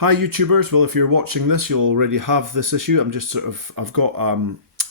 Hi YouTubers, well if you're watching this you'll already have this issue. I've got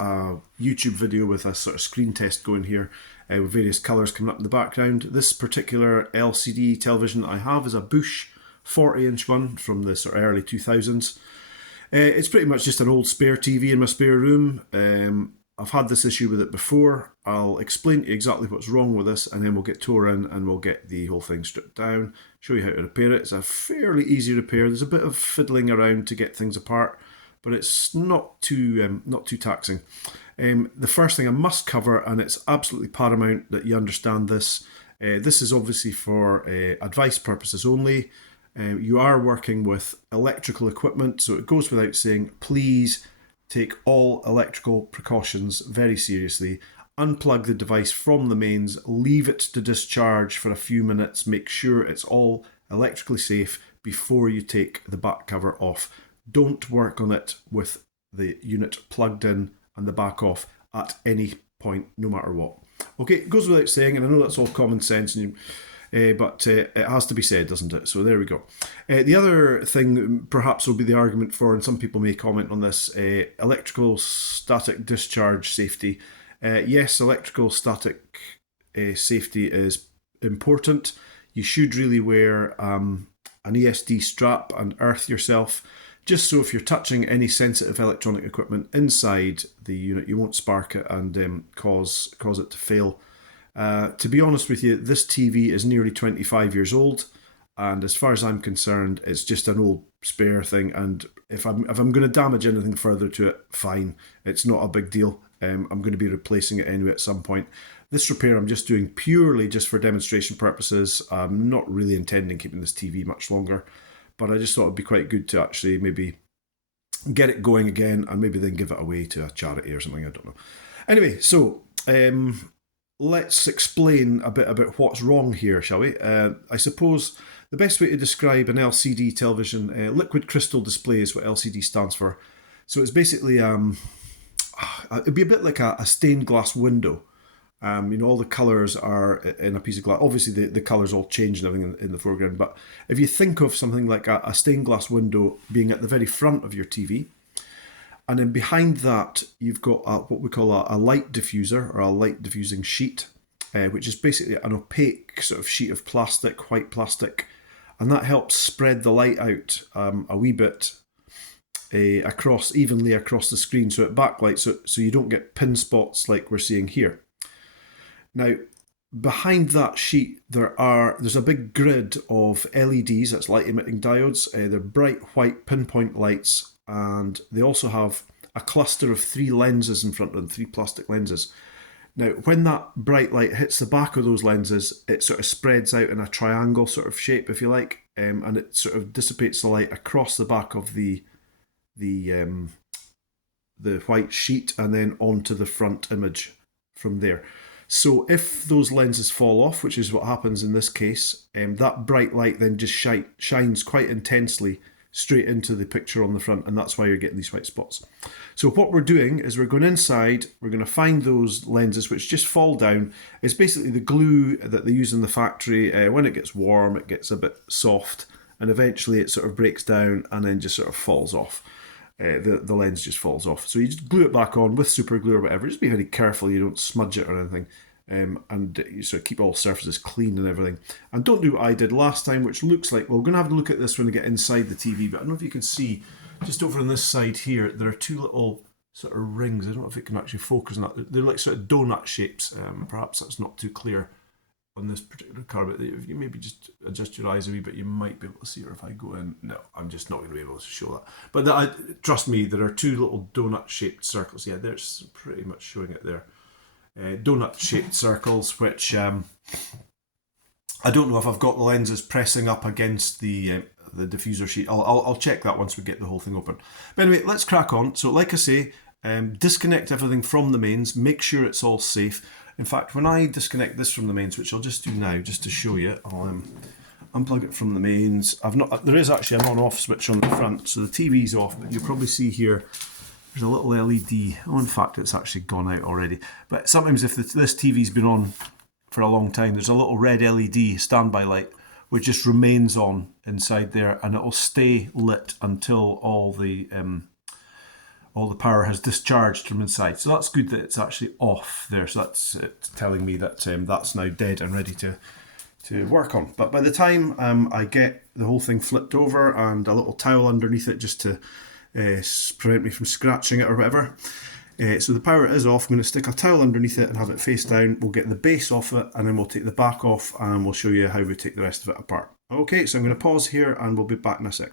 a YouTube video with a sort of screen test going here with various colours coming up in the background. This particular LCD television I have is a Bush 40-inch one from the sort of early 2000s. It's pretty much just an old spare TV in my spare room. I've had this issue with it before. I'll explain to you exactly what's wrong with this and then we'll get Tor in and we'll get the whole thing stripped down, show you how to repair it. It's a fairly easy repair. There's a bit of fiddling around to get things apart, but it's not too taxing. The first thing I must cover, and it's absolutely paramount that you understand this, this is obviously for advice purposes only. You are working with electrical equipment, so it goes without saying, please take all electrical precautions very seriously. Unplug the device from the mains, leave it to discharge for a few minutes, make sure it's all electrically safe before you take the back cover off. Don't work on it with the unit plugged in and the back off at any point, no matter what. Okay, it goes without saying, and I know that's all common sense, but it has to be said, doesn't it? So there we go. The other thing perhaps will be the argument for, and some people may comment on this, electrical static discharge safety. Yes, electrical static safety is important. You should really wear an ESD strap and earth yourself, just so if you're touching any sensitive electronic equipment inside the unit, you won't spark it and cause it to fail. To be honest with you, this TV is nearly 25 years old, and as far as I'm concerned, it's just an old spare thing. And if I'm going to damage anything further to it, fine. It's not a big deal. I'm going to be replacing it anyway at some point. This repair I'm just doing purely just for demonstration purposes. I'm not really intending keeping this TV much longer, but I just thought it'd be quite good to actually maybe get it going again and maybe then give it away to a charity or something. I don't know. Anyway, so let's explain a bit about what's wrong here, shall we? I suppose the best way to describe an LCD television, liquid crystal display is what LCD stands for. So it's basically, it'd be a bit like a stained glass window. All the colours are in a piece of glass. Obviously, the colours all change and everything in the foreground. But if you think of something like a stained glass window being at the very front of your TV, and then behind that, you've got what we call a light diffuser or a light diffusing sheet, which is basically an opaque sort of sheet of plastic, white plastic, and that helps spread the light out a wee bit evenly across the screen, so it backlights it, so you don't get pin spots like we're seeing here. Now, behind that sheet, there's a big grid of LEDs, that's light emitting diodes. They're bright white pinpoint lights, and they also have a cluster of 3 lenses in front of them, 3 plastic lenses. Now, when that bright light hits the back of those lenses, it sort of spreads out in a triangle sort of shape, if you like, and it sort of dissipates the light across the back of the white sheet and then onto the front image from there. So if those lenses fall off, which is what happens in this case, that bright light then just shines quite intensely straight into the picture on the front, and that's why you're getting these white spots. So what we're doing is we're going inside, we're going to find those lenses which just fall down. It's basically the glue that they use in the factory. When it gets warm, it gets a bit soft, and eventually it sort of breaks down and then just sort of falls off. The lens just falls off. So you just glue it back on with super glue or whatever. Just be very careful you don't smudge it or anything. And you sort of keep all surfaces clean and everything. And don't do what I did last time, which looks like, well, we're going to have a look at this when we get inside the TV, but I don't know if you can see, just over on this side here, there are 2 little sort of rings. I don't know if it can actually focus on that. They're like sort of donut shapes. Perhaps that's not too clear on this particular car, but if you maybe just adjust your eyes a wee bit, you might be able to see her if I go in. No, I'm just not going to be able to show that. But trust me, there are 2 little donut-shaped circles. Yeah, there's pretty much showing it there. Donut-shaped circles, which I don't know if I've got the lenses pressing up against the diffuser sheet. I'll check that once we get the whole thing open. But anyway, let's crack on. So like I say, disconnect everything from the mains, make sure it's all safe. In fact, when I disconnect this from the mains, which I'll just do now, just to show you, I'll unplug it from the mains. There is actually an on-off switch on the front, so the TV's off, but you'll probably see here, there's a little LED. Oh, in fact, it's actually gone out already. But sometimes if this TV's been on for a long time, there's a little red LED standby light, which just remains on inside there, and it will stay lit until all the power has discharged from inside. So that's good that it's actually off there. So that's it telling me that that's now dead and ready to work on. But by the time I get the whole thing flipped over and a little towel underneath it just to prevent me from scratching it or whatever. So the power is off. I'm going to stick a towel underneath it and have it face down. We'll get the base off it, and then we'll take the back off, and we'll show you how we take the rest of it apart. Okay, so I'm going to pause here and we'll be back in a sec.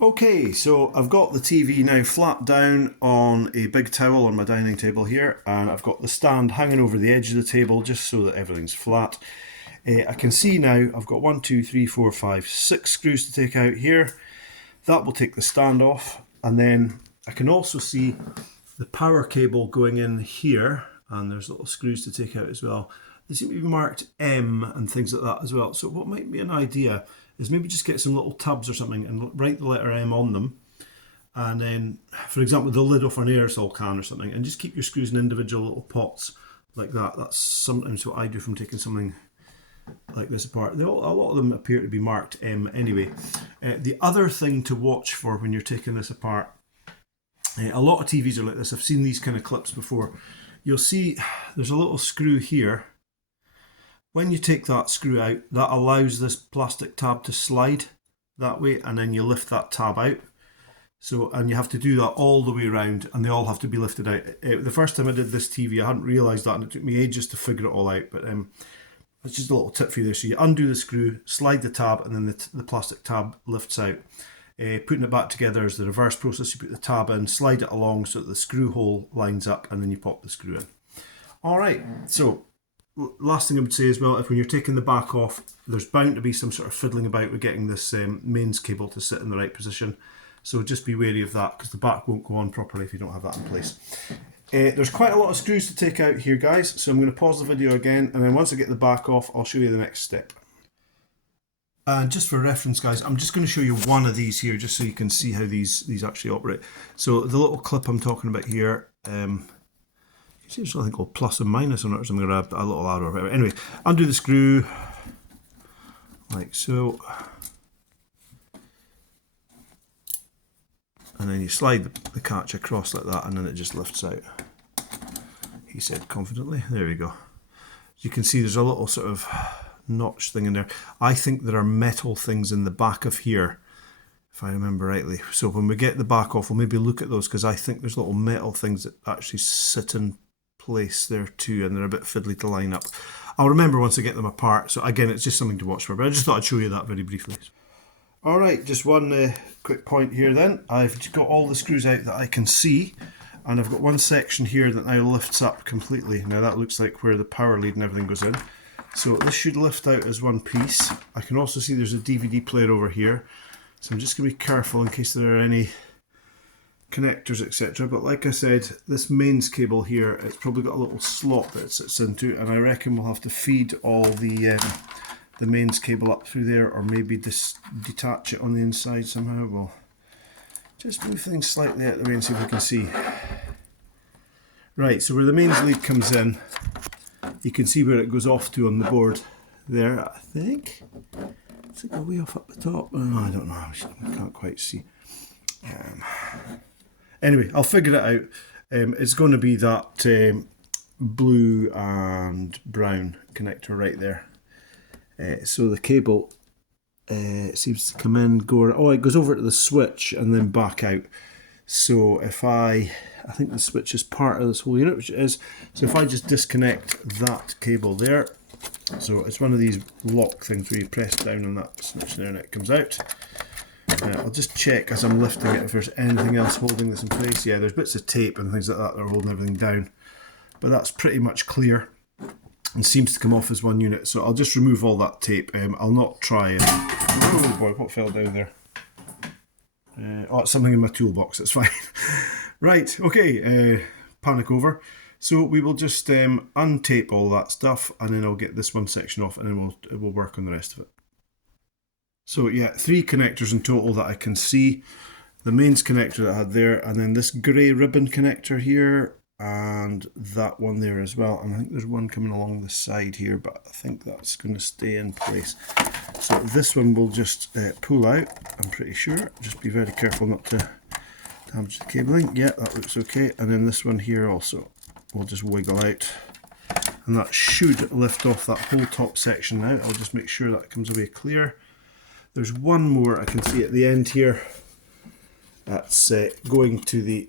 Okay, so I've got the TV now flat down on a big towel on my dining table here, and I've got the stand hanging over the edge of the table just so that everything's flat. I can see now I've got 1, 2, 3, 4, 5, 6 screws to take out here. That will take the stand off, and then I can also see the power cable going in here, and there's little screws to take out as well. They seem to be marked M and things like that as well. So what might be an idea is maybe just get some little tabs or something and write the letter M on them. And then, for example, the lid off an aerosol can or something, and just keep your screws in individual little pots like that. That's sometimes what I do from taking something like this apart. A lot of them appear to be marked M anyway. The other thing to watch for when you're taking this apart, a lot of TVs are like this. I've seen these kind of clips before. You'll see there's a little screw here. When you take that screw out, that allows this plastic tab to slide that way, and then you lift that tab out. So, and you have to do that all the way around, and they all have to be lifted out. The first time I did this TV, I hadn't realised that, and it took me ages to figure it all out. But it's just a little tip for you there. So you undo the screw, slide the tab, and then the plastic tab lifts out. Putting it back together is the reverse process. You put the tab in, slide it along so that the screw hole lines up, and then you pop the screw in. All right, so last thing I would say as well, if when you're taking the back off, there's bound to be some sort of fiddling about with getting this mains cable to sit in the right position. So just be wary of that, because the back won't go on properly if you don't have that in place. There's quite a lot of screws to take out here, guys, so I'm going to pause the video again, and then once I get the back off, I'll show you the next step. And just for reference, guys, I'm just going to show you one of these here, just so you can see how these actually operate. So the little clip I'm talking about here, you can see there's something called plus and minus on it, or something, or a little arrow or whatever. Anyway, undo the screw, like so. And then you slide the catch across like that, and then it just lifts out. He said confidently. There we go. You can see there's a little sort of notch thing in there. I think there are metal things in the back of here, if I remember rightly. So when we get the back off, we'll maybe look at those, because I think there's little metal things that actually sit in place there too, and they're a bit fiddly to line up. I'll remember once I get them apart. So again, it's just something to watch for, but I just thought I'd show you that very briefly. All right, just one quick point here then. I've got all the screws out that I can see, and I've got one section here that now lifts up completely. Now that looks like where the power lead and everything goes in. So this should lift out as one piece. I can also see there's a DVD player over here. So I'm just going to be careful in case there are any connectors, etc. But like I said, this mains cable here, it's probably got a little slot that it sits into, and I reckon we'll have to feed all the mains cable up through there, or maybe detach it on the inside somehow. We'll just move things slightly out of the way and see if we can see. Right, so where the mains lead comes in, you can see where it goes off to on the board there, I think. Does it go way off up the top? Oh, I don't know, I can't quite see. Anyway, I'll figure it out. It's going to be that blue and brown connector right there. So the cable seems to come in, it goes over to the switch and then back out. So if I think the switch is part of this whole unit, which it is. So if I just disconnect that cable there, so it's one of these lock things where you press down on that switch there and it comes out. I'll just check as I'm lifting it if there's anything else holding this in place. Yeah, there's bits of tape and things like that that are holding everything down, but that's pretty much clear and seems to come off as one unit. So I'll just remove all that tape. I'll not try and... Oh boy, what fell down there? Oh, it's something in my toolbox, that's fine. Right, okay, panic over. So we will just untape all that stuff, and then I'll get this one section off, and then we'll work on the rest of it. So yeah, 3 connectors in total that I can see. The mains connector that I had there, and then this grey ribbon connector here. and that one there as well. And I think there's one coming along the side here, but I think that's going to stay in place. So this one will just pull out, I'm pretty sure. Just be very careful not to damage the cabling. Yeah, that looks okay. And then this one here also will just wiggle out. And that should lift off that whole top section now. I'll just make sure that comes away clear. There's one more I can see at the end here. That's going to the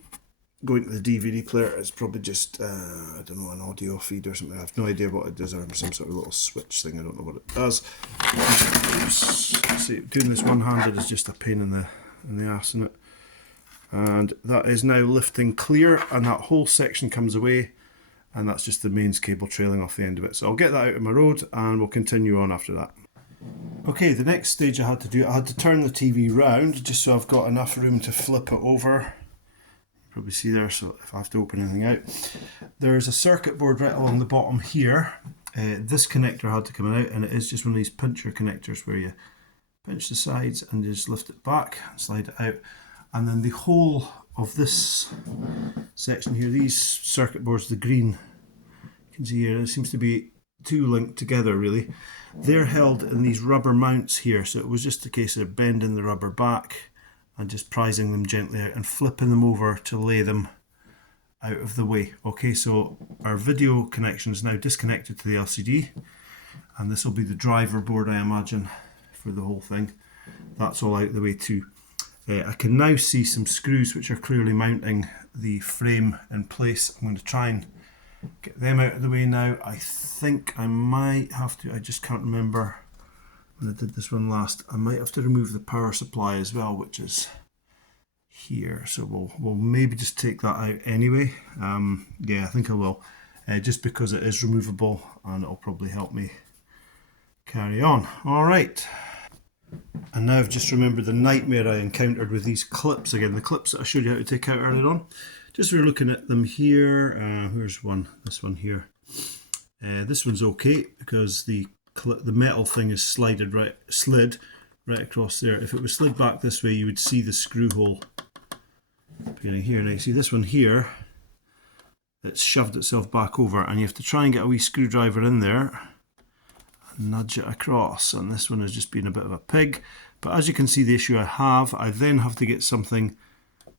DVD player. It's probably just, I don't know, an audio feed or something. I have no idea what it does, or some sort of little switch thing. I don't know what it does. See, doing this one-handed is just a pain in the ass, isn't it? And that is now lifting clear, and that whole section comes away, and that's just the mains cable trailing off the end of it. So I'll get that out of my road, and we'll continue on after that. Okay, the next stage I had to turn the TV round, just so I've got enough room to flip it over. Probably see there, so if I have to open anything out. There's a circuit board right along the bottom here. This connector had to come out, and it is just one of these pincher connectors where you pinch the sides and just lift it back, slide it out. And then the whole of this section here, these circuit boards, the green, you can see here, it seems to be two linked together really. They're held in these rubber mounts here, so it was just a case of bending the rubber back and just prising them gently out and flipping them over to lay them out of the way. Okay, so our video connection is now disconnected to the LCD, and this will be the driver board, I imagine, for the whole thing. That's all out of the way too. I can now see some screws which are clearly mounting the frame in place. I'm going to try and get them out of the way now. I think I might have to, I just can't remember when I did this one last, I might have to remove the power supply as well, which is here. So we'll maybe just take that out anyway. Yeah, I think I will, just because it is removable, and it'll probably help me carry on. All right. And now I've just remembered the nightmare I encountered with these clips again, the clips that I showed you how to take out earlier on. Just we're looking at them here. Here's one, this one here. This one's okay because the metal thing is slid right across there. If it was slid back this way, you would see the screw hole appearing here. Now you see this one here, it's shoved itself back over, and you have to try and get a wee screwdriver in there and nudge it across. And this one has just been a bit of a pig. But as you can see, the issue I then have to get something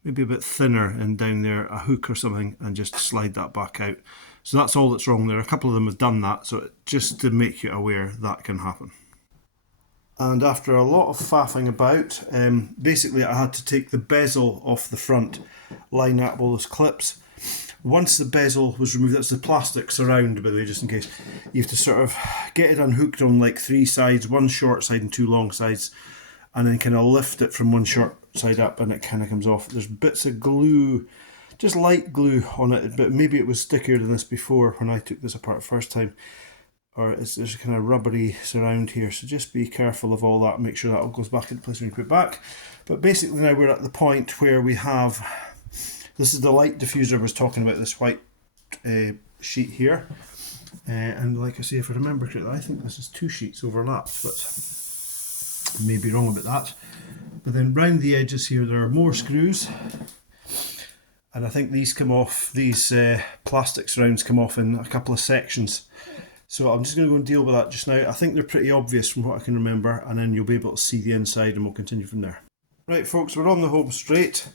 maybe a bit thinner and down there, a hook or something, and just slide that back out. So that's all that's wrong there. A couple of them have done that, so just to make you aware that can happen. And after a lot of faffing about, basically I had to take the bezel off the front, line up all those clips. Once the bezel was removed, that's the plastic surround, by the way, just in case, you have to sort of get it unhooked on like 3 sides, 1 short side and 2 long sides, and then kind of lift it from 1 short side up, and it kind of comes off. There's bits of glue, just light glue on it, but maybe it was stickier than this before when I took this apart first time. Or there's a kind of rubbery surround here, so just be careful of all that. Make sure that all goes back into place when you put it back. But basically now we're at the point where we have, this is the light diffuser I was talking about, this white sheet here. And like I say, if I remember correctly, I think this is 2 sheets overlapped, but I may be wrong about that. But then round the edges here there are more screws, and I think these come off, these plastic surrounds come off in a couple of sections. So I'm just going to go and deal with that just now. I think they're pretty obvious from what I can remember, and then you'll be able to see the inside, and we'll continue from there. Right folks, we're on the home straight.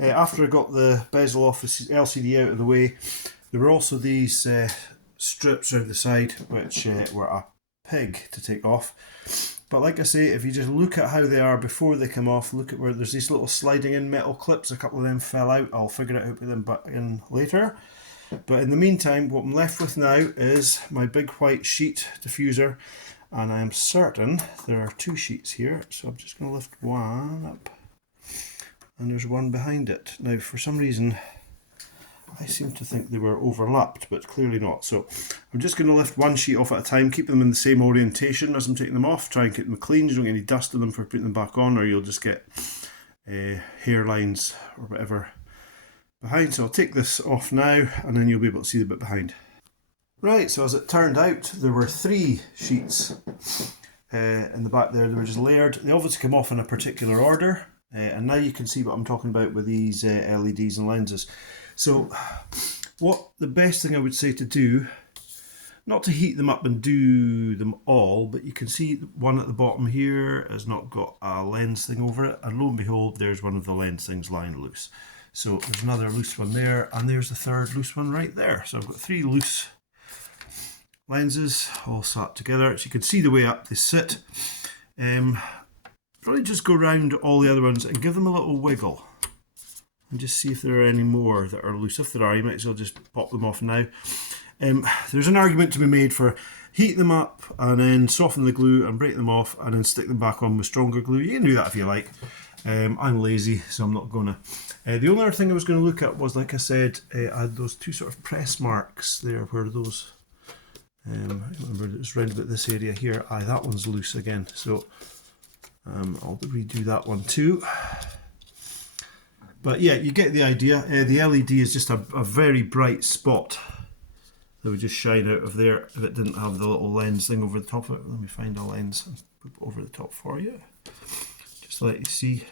After I got the bezel off the LCD out of the way, there were also these strips around the side which were a pig to take off. But like I say, if you just look at how they are before they come off, look at where there's these little sliding in metal clips, a couple of them fell out. I'll figure out how to put them back in later. But in the meantime, what I'm left with now is my big white sheet diffuser, and I am certain there are 2 sheets here, so I'm just going to lift one up, and there's one behind it. Now for some reason I seem to think they were overlapped, but clearly not. So I'm just going to lift 1 sheet off at a time, keep them in the same orientation as I'm taking them off, try and keep them clean. You don't get any dust on them for putting them back on, or you'll just get hairlines or whatever behind. So I'll take this off now, and then you'll be able to see the bit behind. Right, so as it turned out, there were 3 sheets in the back there. They were just layered. They obviously come off in a particular order, and now you can see what I'm talking about with these LEDs and lenses. So What the best thing I would say to do, not to heat them up and do them all, but you can see one at the bottom here has not got a lens thing over it, and lo and behold, there's one of the lens things lying loose. So there's another loose one there, and there's the third loose one right there. So I've got 3 loose lenses all sat together, so you can see the way up they sit. Probably just go around all the other ones and give them a little wiggle and just see if there are any more that are loose. If there are, you might as well just pop them off now. There's an argument to be made for heat them up and then soften the glue and break them off and then stick them back on with stronger glue. You can do that if you like. I'm lazy, so I'm not gonna. The only other thing I was going to look at was, like I said, I had those 2 sort of press marks there. Where are those? I remember it's round about this area here. Aye, that one's loose again, so I'll redo that one too. But yeah, you get the idea. The LED is just a very bright spot that would just shine out of there if it didn't have the little lens thing over the top of it. Let me find a lens and put it over the top for you, just to let you see.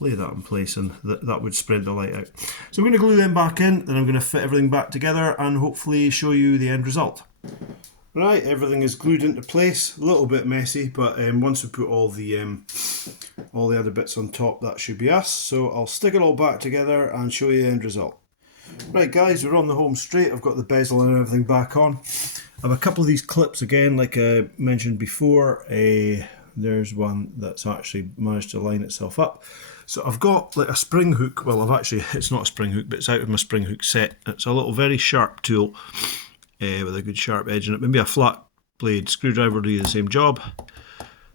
Lay that in place, and that would spread the light out. So I'm going to glue them back in, then I'm going to fit everything back together and hopefully show you the end result. Right, everything is glued into place. A little bit messy, but once we put all the other bits on top, that should be us. So I'll stick it all back together and show you the end result. Right guys, we're on the home straight. I've got the bezel and everything back on. I have a couple of these clips again, like I mentioned before. There's one that's actually managed to line itself up. So I've got like a spring hook. Well, it's not a spring hook, but it's out of my spring hook set. It's a little very sharp tool with a good sharp edge in it. Maybe a flat blade screwdriver will do the same job,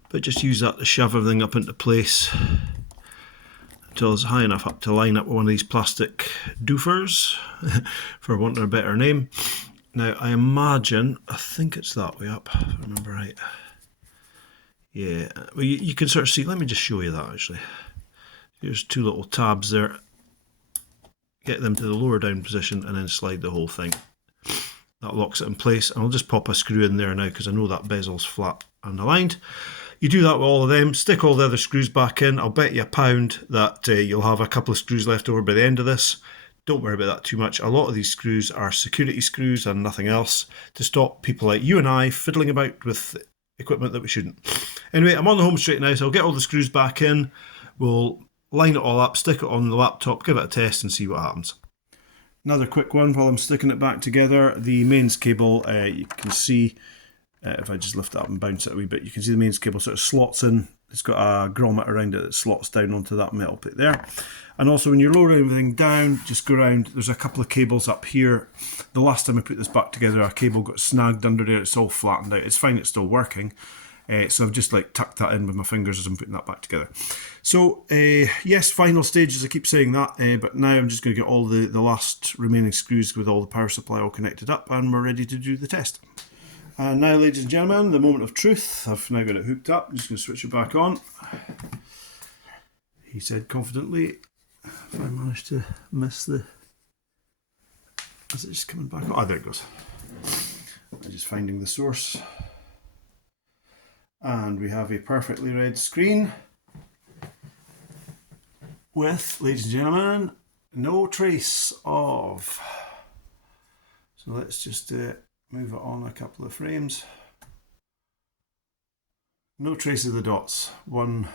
but just use that to shove everything up into place until it's high enough up to line up with one of these plastic doofers, for wanting a better name. Now I think it's that way up, if I remember right. Yeah, well you can sort of see, let me just show you that actually. Here's 2 little tabs there. Get them to the lower down position and then slide the whole thing. That locks it in place, and I'll just pop a screw in there now because I know that bezel's flat and aligned. You do that with all of them, stick all the other screws back in. I'll bet you £1 that you'll have a couple of screws left over by the end of this. Don't worry about that too much. A lot of these screws are security screws and nothing else, to stop people like you and I fiddling about with equipment that we shouldn't. Anyway, I'm on the home straight now, so I'll get all the screws back in. We'll line it all up, stick it on the laptop, give it a test and see what happens. Another quick one while I'm sticking it back together. The mains cable, you can see, if I just lift it up and bounce it a wee bit, you can see the mains cable sort of slots in. It's got a grommet around it that slots down onto that metal plate there. And also when you're lowering everything down, just go around, there's a couple of cables up here. The last time I put this back together, a cable got snagged under there. It's all flattened out. It's fine, it's still working. So I've just like tucked that in with my fingers as I'm putting that back together. So yes, final stages, I keep saying that, but now I'm just going to get all the last remaining screws with all the power supply all connected up, and we're ready to do the test. And now, ladies and gentlemen, the moment of truth. I've now got it hooked up. I'm just going to switch it back on. He said confidently, if I manage to miss the... Is it just coming back on? Oh, there it goes. I'm just finding the source. And we have a perfectly red screen with, ladies and gentlemen, no trace of. So let's just move it on a couple of frames. No trace of the dots. One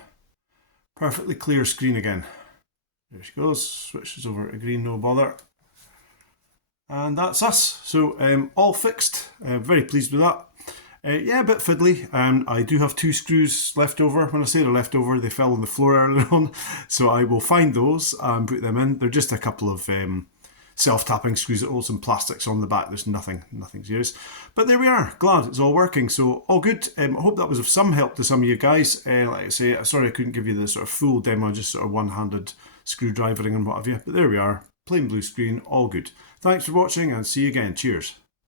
perfectly clear screen again. There she goes. Switches over to green, no bother. And that's us. So all fixed. Very pleased with that. Yeah, a bit fiddly. I do have 2 screws left over. When I say they're left over, they fell on the floor earlier on. So I will find those and put them in. They're just a couple of self-tapping screws that hold some plastics on the back. There's nothing serious. But there we are. Glad it's all working. So all good. I hope that was of some help to some of you guys. Like I say, sorry I couldn't give you the sort of full demo, just sort of one-handed screwdrivering and what have you. But there we are. Plain blue screen. All good. Thanks for watching and see you again. Cheers.